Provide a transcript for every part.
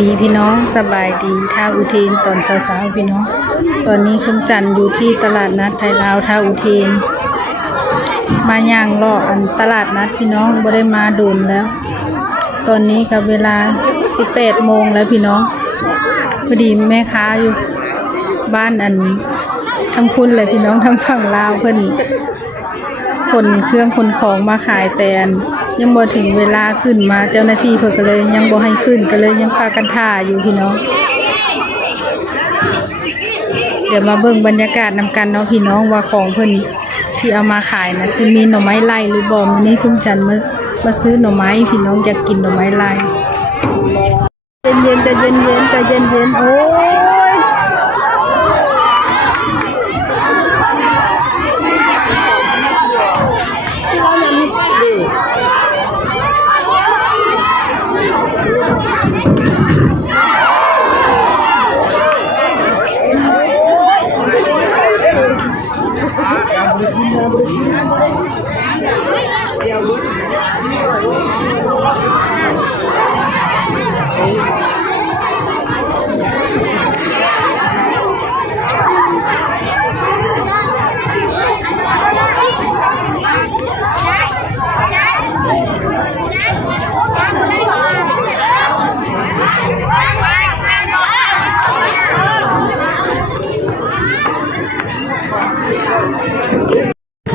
ดีพี่น้องสบายดีท่าอุเทนตอนเช้าๆพี่น้อง ตอนนี้ชมจันทร์อยู่ที่ตลาดนัดไทยลาวท่าอุเทน มาย่างรออันตลาดนัดพี่น้องบ่ได้มาโดนแล้ว ตอนนี้กับเวลา 18โมงแล้วพี่น้องพอดีแม่ค้าอยู่บ้านอันทั้งพุ่นเลยพี่น้องทั้งฝั่งลาวเพิ่นคนเครื่องคนของมาขายแต่อัน ยังบ่ถึงเวลาขึ้นมาเจ้าหน้าที่เพิ่นก็เลย ยังบ่ให้ขึ้นก็เลยยังพากันท่าอยู่พี่น้อง เดี๋ยวมาเบิ่งบรรยากาศนำกันเนาะพี่น้องว่าของเพิ่นที่เอามาขายนะจะมีหน่อไม้ไล่หรือบ่มื้อนี้ชุ่มจันทร์มามาซื้อหน่อไม้พี่น้องอยากกินหน่อไม้ไล่เย็นๆใจเย็นๆใจเย็นๆโอ้ย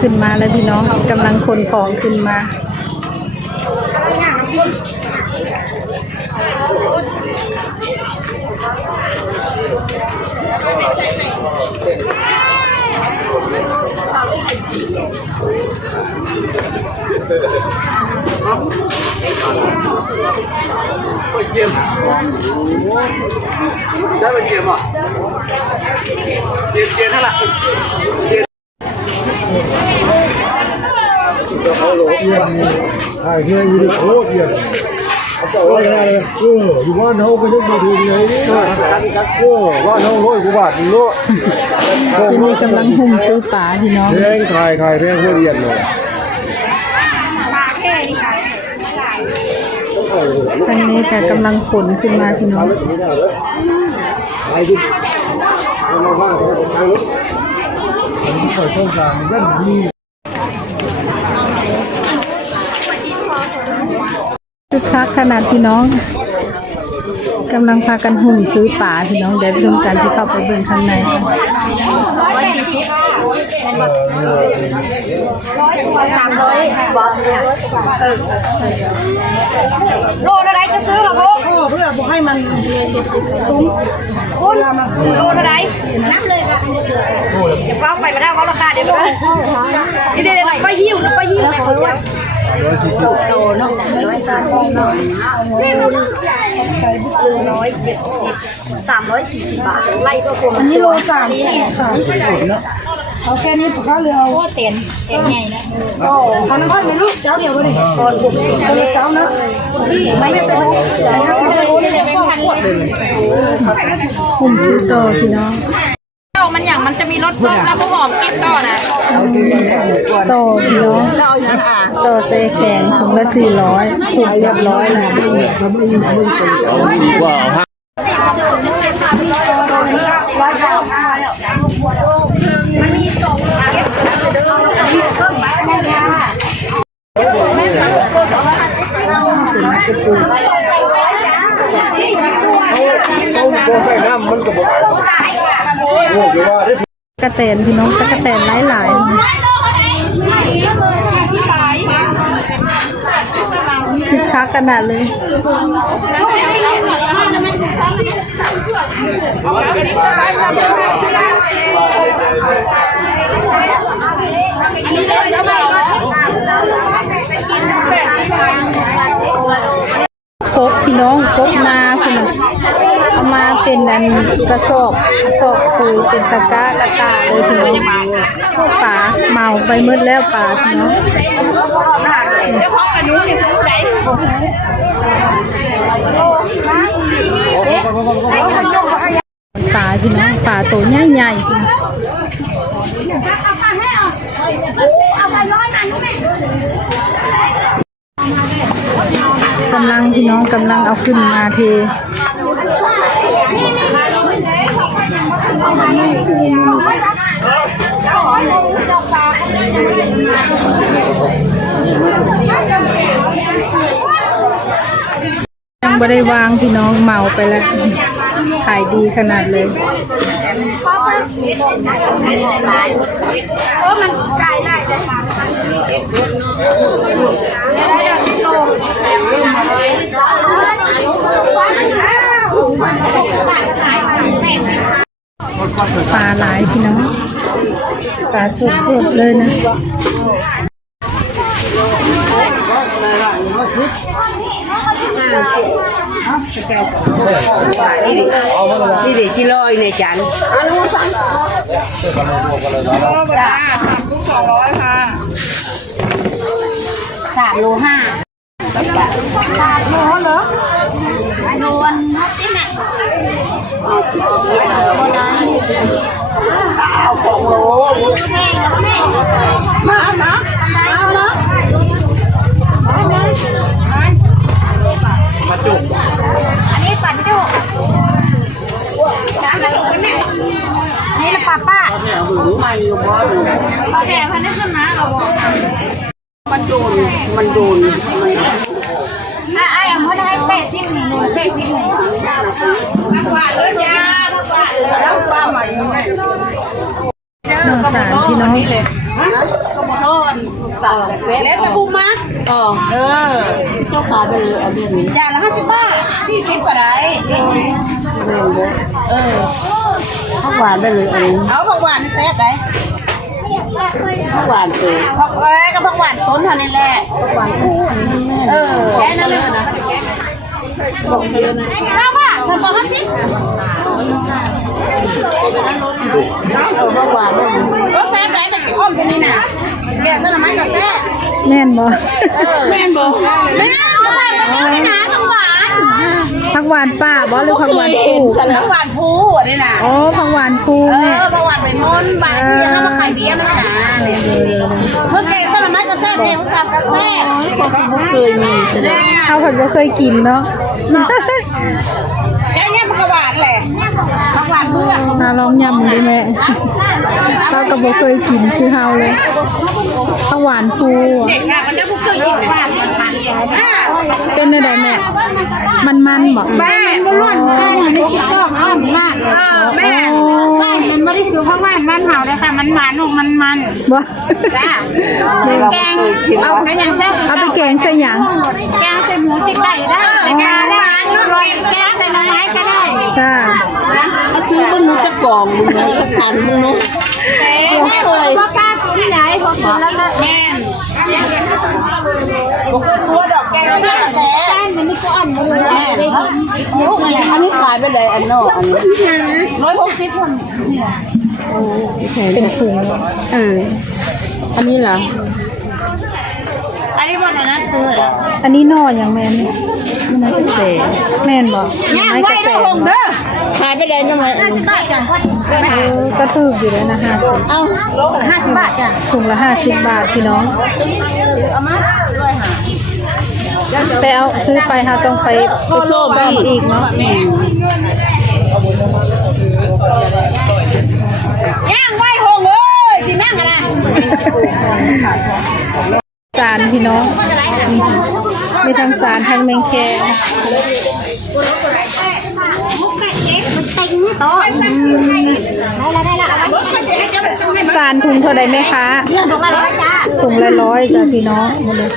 ขึ้นมาแล้วพี่น้องกำลังขนของขึ้นมาได้เป็นเกมอะเกมเกมนั่นแหละ ไอ้เฮียอยู่ที่โคตรเฮียว่าอะไรเอออยู่บ้านเขาก็ยังมาดูเลยเออบ้านเขาร้อยกว่าบาทนึงเนาะทีนี้กำลังหุ่มซื้อปลาพี่น้องแพงขายขายแพงโคตรเฮียเลยทางนี้แต่กำลังขนขึ้นมาพี่น้องไอ้ที่เราว่าเขาใช้รถผมเปิดช่องทางด้านนี้ คึกคักขนาดพี่น้องกำลังพากันหุ่มซื้อปลาพี่น้องเดี๋ยวชมกันที่เข้าไปเบิ่งข้างในกันสามร้อยบอกเออโลอะไรจะซื้อหรอพวกเพื่อบอกให้มันคุณโลอะไรน้ำเลยค่ะเดี๋ยวเขาไปมาได้เขาราคาเดี๋ยวเดี๋ยวเดี๋ยวไปหิ้วแล้วไปหิ้ว ไปเขาด้วยโตเนาะร้อยสามร้อยร้อยเจ็ดสิบสามร้อยสี่สิบบาทไล่ก็คงอันนี้โลสามสิบค่ะเอาแค่นี้ปะคะเรือเอาเตียนเตียนใหญ่นะอ๋อเอาน้ำพันไหมลูกเจ้าเดียวก็ได้ก่อนหกสิบเอาเลยเจ้านะพี่ไม่เป็นไรหุ่มซื้อต่อพี่น้อง มันอย่างมันจะมีรสส้มแล้วพวกหอมกลิ่นต่อนะต่อพี่น้องต่อเซแข็งถุงละสี่ร้อยถูกเรียบร้อยแล้วดีกว่าฮะเขาบอกให้น้ำมันก็บอกโอ้ยว่าได้ กระแตนพี่น้องตะกระแตนหลายหลายคึกคักขนาดเลย พี่น้องครบนาคุณเอามาเป็นอันกระสอบกระสอบคือเป็นตะกร้ากระตาเลยพี่น้องป่าเมาไปมืดแล้วป่าพี่น้องป่าพี่น้องป่าโตใหญ่ใหญ่ๆพี่น้อง กำลังพี่น้องกำลังเอาขึ้นมาเทยังไม่ได้วางพี่น้องเมาไปแล้วขายดีขนาดเลยมันใจได้แต่ทาง ปลาหลายพี่น้องปลาสดๆเลยนะนี่ดิกิโลอีกในจานอันนู้นสั่งกิโลบาสามลูกสองร้อยค่ะสามโลห้า สามโลเหรอโลนนัดที่ไหนเอาของโลแม่แม่มาเอาเนาะเอาเนาะอันนี้ปัดจุน้ำมันถูกไหมแม่นี่ละป้าป้าป้าแก่พันธุ์ขึ้นมาเราบอก มันโดน มันโดน อะไอ้ยังไม่ได้เป็ดที่หนึ่งเป็ดที่หนึ่งผักหวานเลยจ้าผักหวานเลย แล้วป้าใหม่แม่ น้องสารพี่น้อง แล้วจะพูมักอ๋อเออเจ้าขาไปเลยเอาเรื่องนี้จานละห้าสิบบาทสี่สิบก็ได้ข้าวหวานไปเลยเอาเอาผักหวานนี่แซ่บได้ข้าวหวานเจอผักเอ้ยก็ผักหวานต้นเท่านี้แหละผักหวานคู่เออแค่นั้นเลยนะข้าวป่ะฉันบอกห้าสิบเอาข้าวหวานไปเลยรสแซ่บได้แบบอ้อมกันนี่น่ะแกะสนไม้กับแซ่บ แม่นบ่แม่บอกแม่ผักหวานมันเยอะนะผักหวานผักหวานป่าบ่หรือผักหวานปูผักหวานผู้นี่น่ะอ๋อผักหวานปูเอแม่อประวัติเป็นมนต์บางที่เขามาขายเบียร์มันหนาเมื่อแกงสลัดไม้ก็แซ่บเดียวสับก็แซ่บไม่เคยมีแสดงเอาผัดบ่เคยกินเนาะแกงเนี่ยมันก็หวานแหละผักหวานเพื่อนมาลองยำดูแม่เราก็บ่เคยกินคือเฮาเลย ผักหวานปูอะเด็กอะมันจะพวกเคยกินหวานมันมันเป็นได้แม่มันมันๆบ่แม่มันร้อนแม่ไม่คิดก็ร้อนมากเออแม่มันไม่ได้คือเพราะว่ามันเห่าเลยค่ะมันหวานลูกมันมันบ่จ้าแกงเอาแค่ยังแซ่บเอาไปแกงใส่หยังแกงใส่หมูสิไก่ได้แกงได้แกงใส่ไม้ก็ได้จ้าเขาซื้อมึงรู้จะกล่องมึงรู้จะทันมึงรู้ไม่เคยพ่อกล้าที่ ไหนพอกินแล้วก็แม่นตัวดอกแกงไม่ได้แซ่มันนี่ก็อ่อนเลยแม่อันนี้ขายไปเลยอันนอกอันนี้ร้อยหกสิบคนเป็นถุงเนาะเอออันนี้ล่ะอันนี้บอกนะเอออันนี้หน่อหยังแม่นมันน่าจะเสยแม่นบ่ย่างไม้ไว้กระแสเด้อลงเด้อขายไปเลยทำไมห้าสิบบาทจ้ะเออ กระถูกอยู่แล้วนะคะเอาห้าสิบบาทจ้ะถุงละ50บาทพี่น้องเอามาด้วยหาแต่เอาซื้อไปค่ะต้องไปไปโซ่บ้านอีกเนาะย่างไว้หงเอ้ยสินั่งกันนะสารพี่น้องมีทั้งสารทั้งแมงแค โต๊ะได้ละได้ละเอาไว้สารถุงเท่าใดแม่คะตรงละร้อยจ้าถุงละร้อยจ้ะพี่น้องมาเลย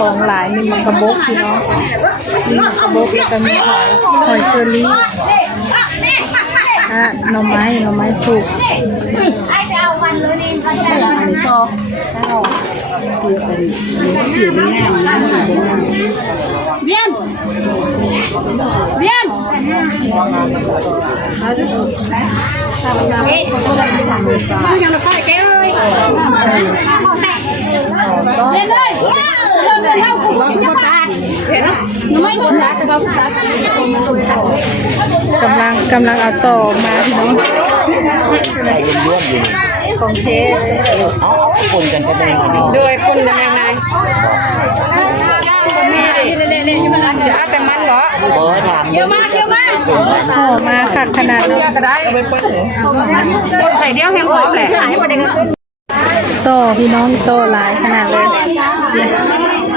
ของหลายมีมังกระบกพี่น้องมีมังกระบกแล้วก็มีหอยหอยเชอรี่อะหน่อไม้หน่อไม้สุกไอ้จะเอาวันเลยนี่ก็ได้นะ เรียนเรียนเฮ้ยยังไม่ค่อยแก้เลยเรียนเลยเริ่มเรียนเท่าคุณจะปาดเห็นไหมไม่หมดแล้วแต่เราสักกำลังกำลังเอาต่อมาพี่น้อง ของเทสโดยคุณยังไงจะแต่มันเหรอเที่ยวมากเที่ยวมาห่อมาค่ะขนาดเนาะได้เอาไปเปิ้ลไข่เดียวแห้งหอมแหละขายหมดเด็กโตพี่น้องโตหลายขนาดเลยเนี่ย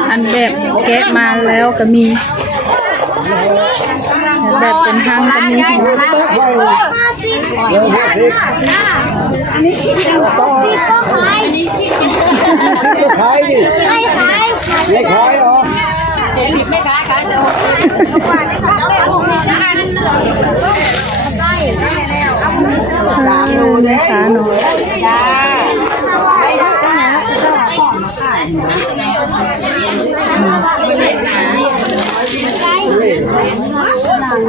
อันแบบแกะมาแล้วก็มี แบบเป็นทางก็มีแล้วห้าสิบก็ขายดิไม่ขายเห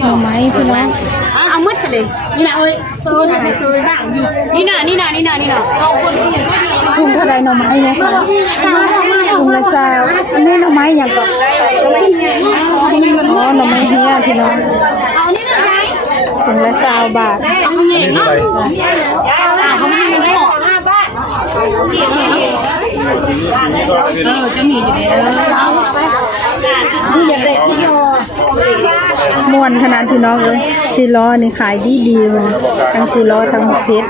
หน่อไม้พี่น้องเอามัดไปเลยนี่นะเอ้ยโซนไปซื้อบ้างอยู่นี่น่ะนี่น่ะนี่น่ะนี่น่ะเอาคนที่เห็นว่าเดียวถุงเท่าไรหน่อไม้เนี่ยค่ะถุงละซาวอันนี้หน่อไม้อย่างก่อนอ๋อหน่อไม้เฮียพี่น้องเอานี่น่ะไง ถุงละซาวบาทอาเงี้ยเนาะอ่เขาไม่ให้มันออกห้าบาทเออจะมีอยู่ในเออเอาไปอย่าเด็ดที่ยอม่วนขนาดพี่น้องเลยจีล้อนี่ขายดีดีเลยทั้งจีล้อทั้งหมกเพชร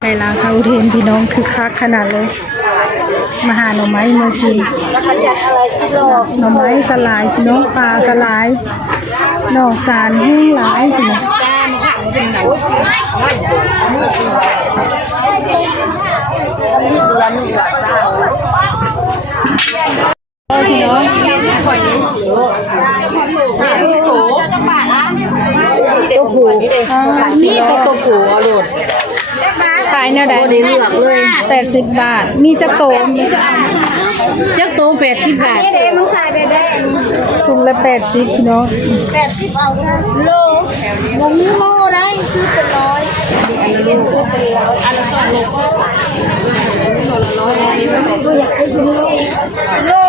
ไปลาวเขาเทนพี่น้องคือคักขนาดเลย มาหาหน่อไม้มากินหน่อไม้สลายน้องปลาสลายน่อสารแห้งหลายพี่น้องพี่น้องตัวผูนี่เป็นตัวผูเอาหลด ขายแนวใดเลือกเลยแปดสิบบาท มีจักโตมจักโตแปดสิบบาทถุงละแปดสิบพี่น้องโล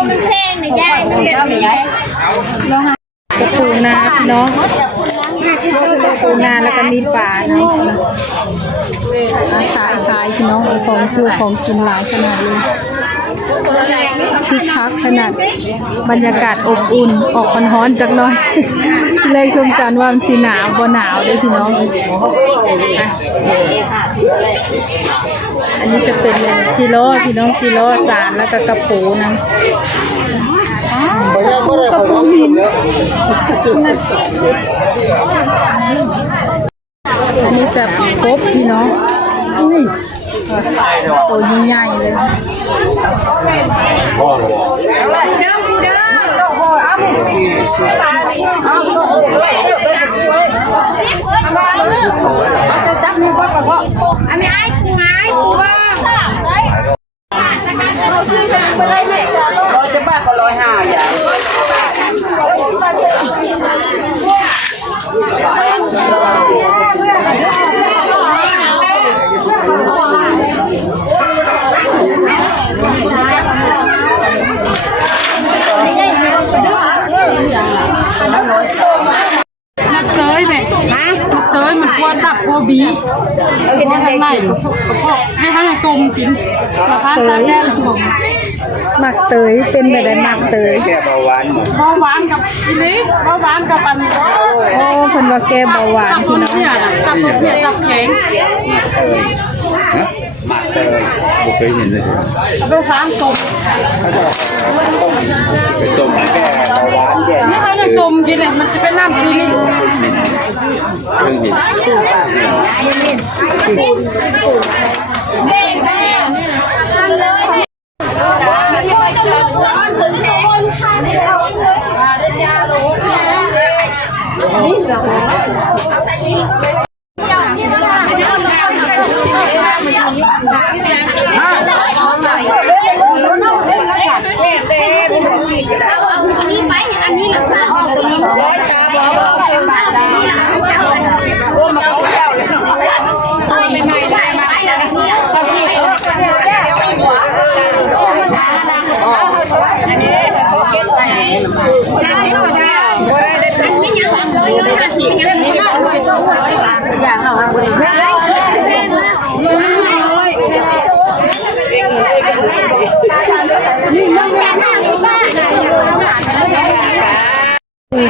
มันแพงนี่ยายมันแบบนี้กระปูนาพี่น้องกระปูนาแล้วก็มีปลาเนาะ อาขายขายพี่น้องเอาของคือของกินหลายขนาดเลยคึกคักขนาดบรรยากาศอบอุ่นออกร้อนๆจักหน่อย เลยชมจันทร์ว่ามันสีหนาวบ่หนาวเด้อพี่น้องอะอันนี้จะเป็นจิโร่พี่น้องจิโร่สารแล้วก็กระปูนะกระปูหิน อันนี้จะครบพี่น้องอุ้ยตัวใหญ่เลยอันนี้ไอ้ไม้ว่านักเตยแม่ฮะนักเตยมันกลัวตับกลัวบีกลัวทางไหนก็พอให้ทั้งกลมกินมาพานตาแก้วผม หมักเตยเป็นแบบไหนหมักเตยแก้เบาหวานหมดเบาหวานกับอีลิเบาหวานกับอันโอ้เพิ่นว่าแก้เบาหวานตับคพี่นน้องเนี่ยตับคนเนี่ยตับแข็งหมักเตยผมเคยเห็นเลยเอาไปฟางกลมไปต้มแก้เบาหวานแก้นี่เขาจะกลมกินเนี่ยมันจะเป็นน้ำซีนี่เพิ่งเห็น เ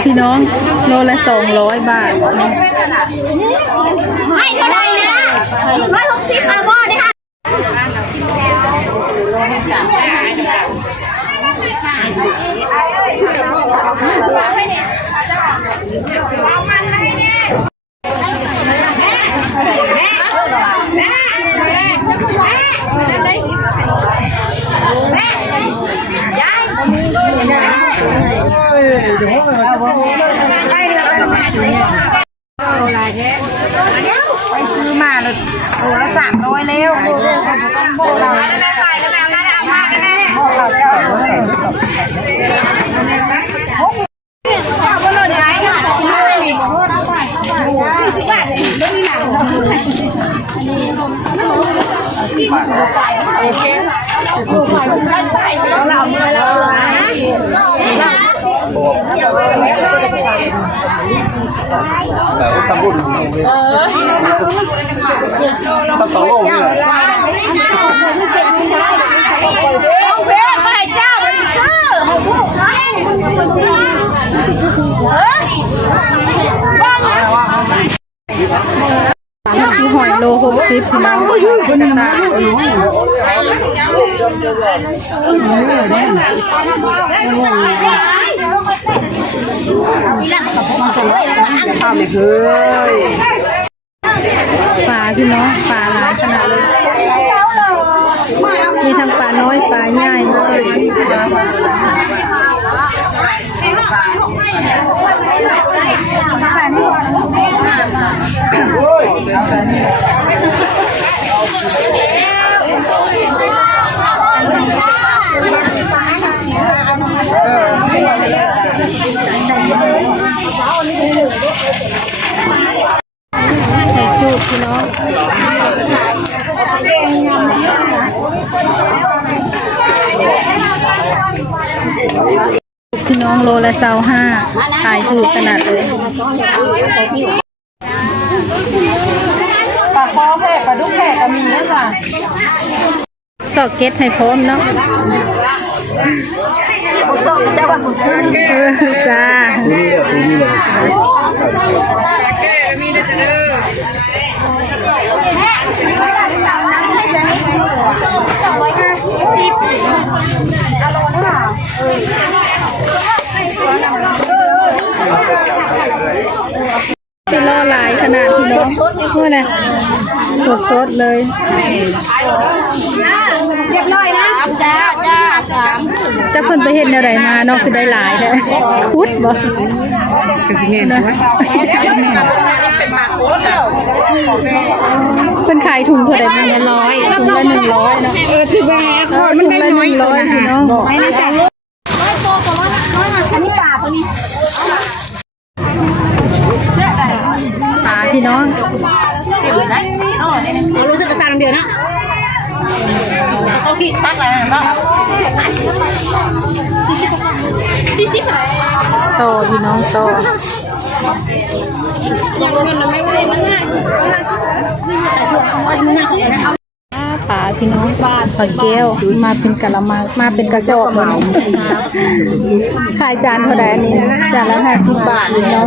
พี่น้องโลละสองร้อยบาทไม่เท่าไรนะร้อยหกสิบเอาบ่ได้ค่ะไไปซื้อมาเลยโลละสามร้อยแล้วทำบุญทำสองโลกนี่แหละต้องเพศไม่เจ้า เป็นซื้อให้พวกเขาที่หอยโลหกสิบพี่น้องเป็นตา ลปลาพี่น้องปลาหลายขนาดเลยมีทั้งปลาน้อยปลาใหญ่เลยไข่ จูดพี่น้องพี่น้องโลละเซาห้าขายถูกขนาดเลยปลาคอแพะปลาดุกแพะก็มีนะจ๊ะสอกเก็ตให้พร้อมเนาะเจ้า ว่าผู้ซื้อเออจ้าพี่ล่อหลายขนาดพี่น้องเมื่อไรสดสดๆเลย เรียบร้อยนะจ้าจ้าสาม จะเพิ่นไปเห็นแนวใดมาเนาะคือได้หลายแท้คุดบ่คือสิเงินนะเพิ่นขายถุงเท่าใดเป็นละร้อยถุงละหนึ่งร้อยเนาะเออสิแม่มันได้น้อยร้อยพี่น้องไม่นะ ยมันง่ายปลาพี่น้องปลาปลาแก้วมาเป็นกะละมังมาเป็นกระสอบเหมาขายจานเท่าใดอันนี้จานละห้าสิบบาทพี่น้อง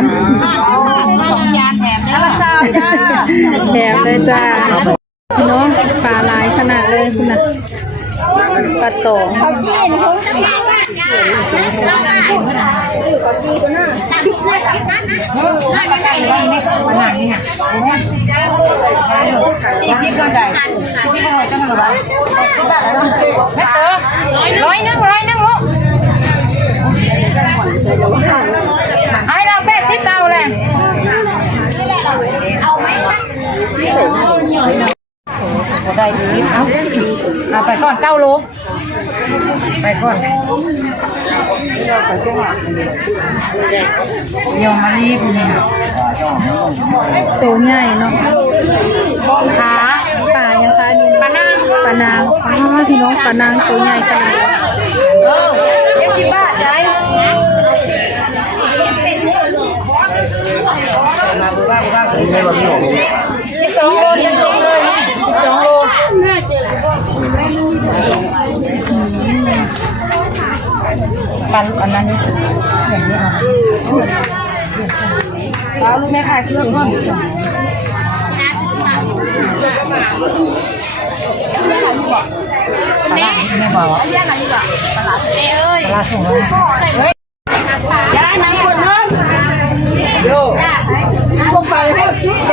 มแถมแถมเลยจ้าพี่น้องปลาลายขนาดเลยคุณน่ะปลาตองเขาจีนเขาจะมาว่าอยู่กับจีตัวน่ะไก่บ้างนี่มันหนังนี่ค่ะสี่สิบร้อยใหญ่สี่สิบร้อยจังหวะแม่เต๋อร้อยนึงร้อยนึงลูกไอ้ แปดสิบเก้าเลยเอาไหมคะได้ดีเอาเอาไปก่อนเก้าโลไปก่อนเดี๋ยวมารีบนี่ค่ะตัวใหญ่เนาะขาปลายังคะนี่ปลานางปลานางอ๋อพี่น้องปลานางตัวใหญ่ขนาดเออเจ็ดสิบบาทได้ สิบสองโลจะลงเลยสิบสองโลปันอันนั้นอย่างนี้เอาเอาลูกแม่ขายเครื่องก่อนแม่ไม่บอกปลาปลาส่งแล้ว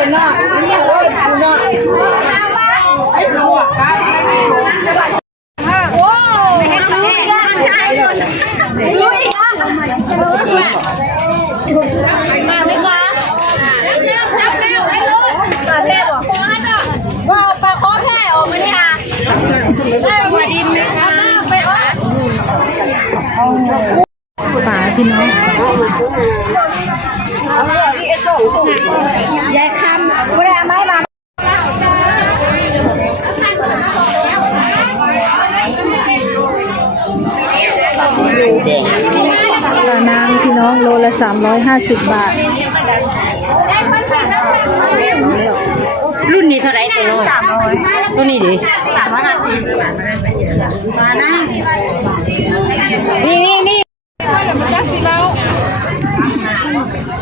วกที่เป็นหน้าเนี่ยโอ้ยคุณหน้าไอ้เขาอะครับโอ้ยเห็นไหมใจหมดซื้ออีกอะมาไม่มาจับแล้วไอ้ลูกมาแพ้บอกว่าปลาคอแพ้ออกมาเนี่ยได้มาดินไหมคะไปอะปลาพี่น้อง 350บาท รุ่นนี้เท่าไหร่ตัวน้อยตัวนี้ดิสามร้อยห้าสิบมาหน้านี่นี่นี่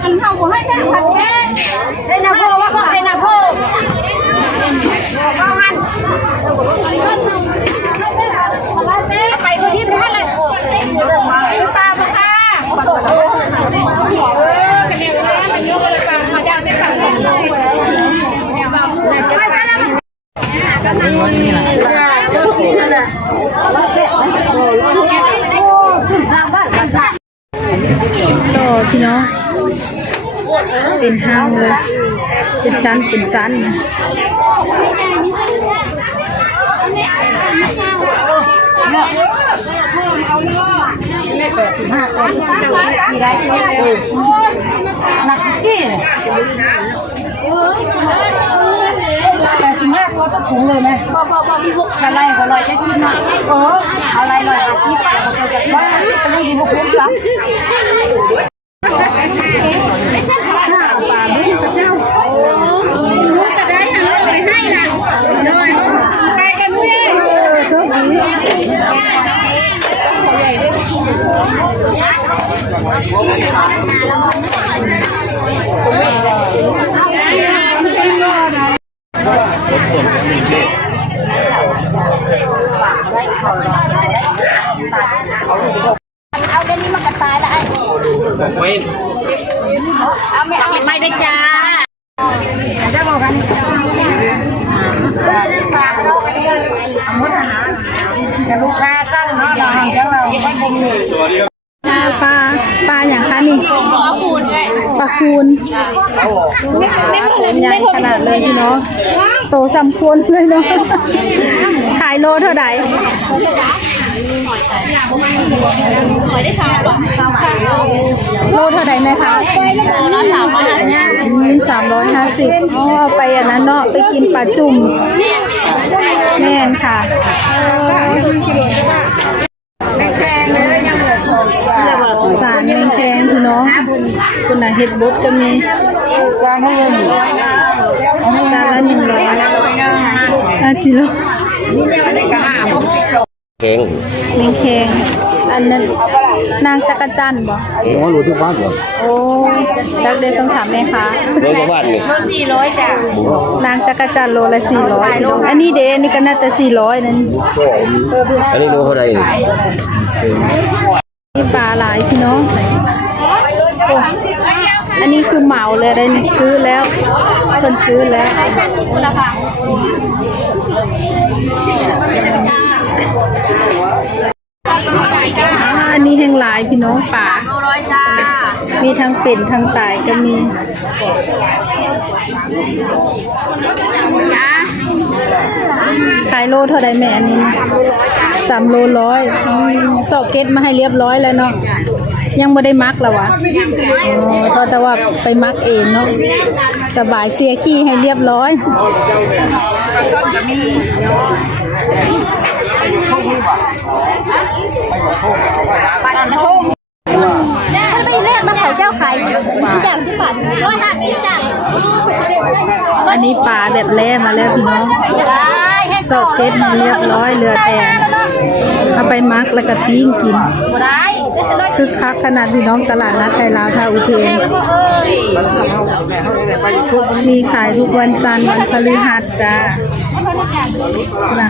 อันเขาบอกให้แค่พันแค่ให้นาโพว่าเขาให้นาโพไปคนที่ท่านเลยตามมาค่ะสามบ้านกันจ้ะ ต่อพี่น้อง เป็นห้างเลยเป็นชั้นเป็นชั้นมีได้ที่นี่หนักกี่แต่สิบห้าตัวต้องถุงเลยไหมพอพอพอพี่พวกอะไรก็ลอยแค่ชิ้นนะเออเอาอะไรลอยอาชีพไปเขาจะว่าเป็นเรื่องดีพวกคุณครับไม่ใช่ปลาหน้าปลาไม่ใช่เจ้ารู้จะได้ทำอะไรให้นะเลยไปกันเพื่อนเออโชคดี เอาเดี๋ยวนี้มันก็ตายแล้วไอ้ ไม่ เอาไม่เอาไม่ได้จ้าจะบอกกันฝากเขาไปเลยสมมตินะจะลูกค้าสั่งเนาะเราทำจังเราไม่คงหนึ่ง ปลาปลาปลาอย่างคะนี่ ขอคูณไง ปลาคูณใหญ่ขนาดเลยพี่น้อง โตสำควรเลยเนาะ ขายโลเท่าไหร่ หอยได้สามบาทสามบาทโลเท่าไหร่นะคะละสามบาทเนี่ยอืมสามร้อยห้าสิบอ๋อเอาไปอันนั้นเนาะไปกินปลาจุ่มแม่นค่ะสารแมงแคงพี่น้องคุณน่ะเห็ดบดก็มีจานละหนึ่งร้อยจานละหนึ่งร้อยอาจิโล เก่งแมงแคงอันนั้นนางจักรจันทร์บ่น้องรู้ที่บ้านเหรอโอ้จักเดต้องถามแม่ค้าเรื่องบ้านนี่นางจักรจันทร์โลละ400พี่น้องอันนี้เด้อันนี้ก็น่าจะ400นั่นอันนี้รู้เท่าไหร่นี่ปลาหลายพี่น้องโอ้อันนี้คือเหมาเลยได้นี่ซื้อแล้วเพิ่นซื้อแล้ว หลายพี่น้องป่ามีทั้งเป็นทั้งตายก็มีขายโลเท่าใดแม่อันนี้สามโลร้อยอืมสอกเก็ตมาให้เรียบร้อยแล้วเนาะยังไม่ได้มักแล้ววะอ๋อก็จะว่าไปมักเองเนาะสบายเสียขี้ให้เรียบร้อยไปแรกมา ขายเจ้าขายอย่างที่ปัดร้อยห้าสิบจ้ะอันนี้ปลาแบบแล่มาแล้วพี่น้องได้ให้สอกเก็ตมาเรียบร้อยเรือแต่เอาไปมักแล้วก็ทิ้งกินคือคักขนาดพี่น้องตลาดนัดไทยลาวท่าอุเทนมีขายทุกวันจันทร์วันพฤหัสจ้าน่ะ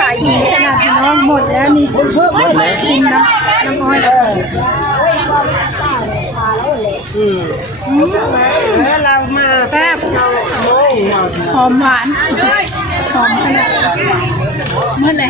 ขายดีขนาดพี่น้องหมดแล้วนี่กินน้ำน้ำอ้อยเรามาแซ่บหอมหวานหอมขนาดเมื่อไหร่